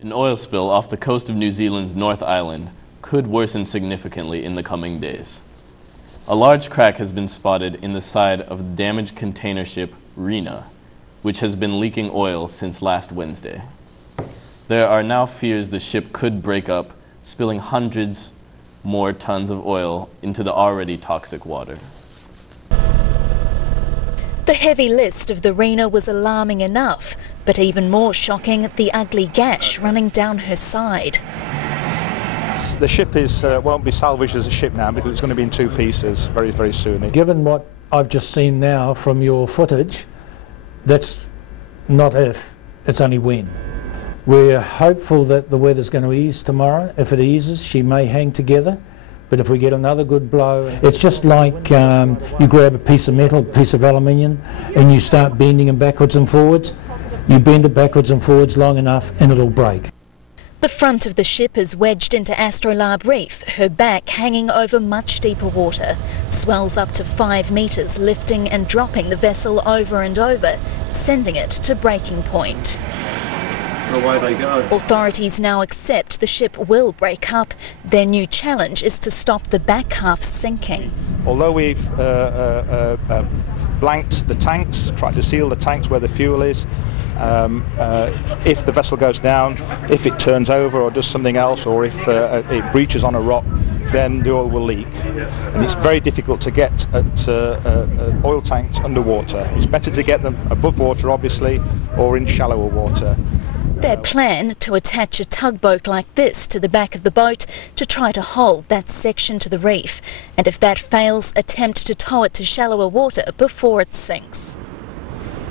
An oil spill off the coast of New Zealand's North Island could worsen significantly in the coming days. A large crack has been spotted in the side of the damaged container ship Rena, which has been leaking oil since last Wednesday. There are now fears the ship could break up, spilling hundreds more tons of oil into the already toxic water. The heavy list of the Rena was alarming enough, but even more shocking, the ugly gash running down her side. The ship won't be salvaged as a ship now because it's going to be in two pieces very, very soon. Given what I've just seen now from your footage, that's not if, it's only when. We're hopeful that the weather's going to ease tomorrow. If it eases, she may hang together. But if we get another good blow, it's just like you grab a piece of metal, a piece of aluminium, and you start bending it backwards and forwards. You bend it backwards and forwards long enough and it'll break. The front of the ship is wedged into Astrolabe Reef, her back hanging over much deeper water. Swells up to 5 metres, lifting and dropping the vessel over and over, sending it to breaking point. Away they go. Authorities now accept the ship will break up. Their new challenge is to stop the back half sinking. Although we've blanked the tanks, tried to seal the tanks where the fuel is, if the vessel goes down, if it turns over or does something else, or if it breaches on a rock, then the oil will leak. And it's very difficult to get at oil tanks underwater. It's better to get them above water, obviously, or in shallower water. Their plan to attach a tugboat like this to the back of the boat to try to hold that section to the reef, and if that fails, attempt to tow it to shallower water before it sinks.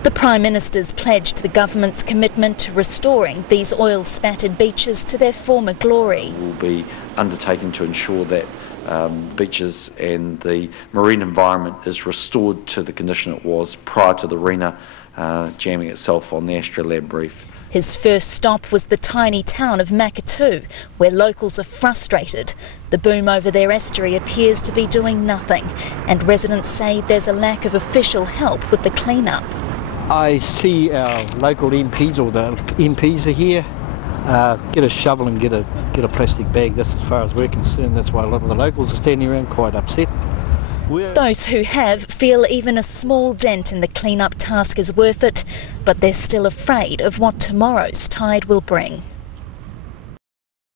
The Prime Minister's pledged the government's commitment to restoring these oil-spattered beaches to their former glory. We'll be undertaking to ensure that beaches and the marine environment is restored to the condition it was prior to the Rena jamming itself on the Astrolabe Reef. His first stop was the tiny town of Makatu, where locals are frustrated. The boom over their estuary appears to be doing nothing, and residents say there's a lack of official help with the clean-up. I see our local MPs, or the MPs are here, get a shovel and get a plastic bag. That's as far as we're concerned. That's why a lot of the locals are standing around quite upset. Those who have feel even a small dent in the clean-up task is worth it, but they're still afraid of what tomorrow's tide will bring.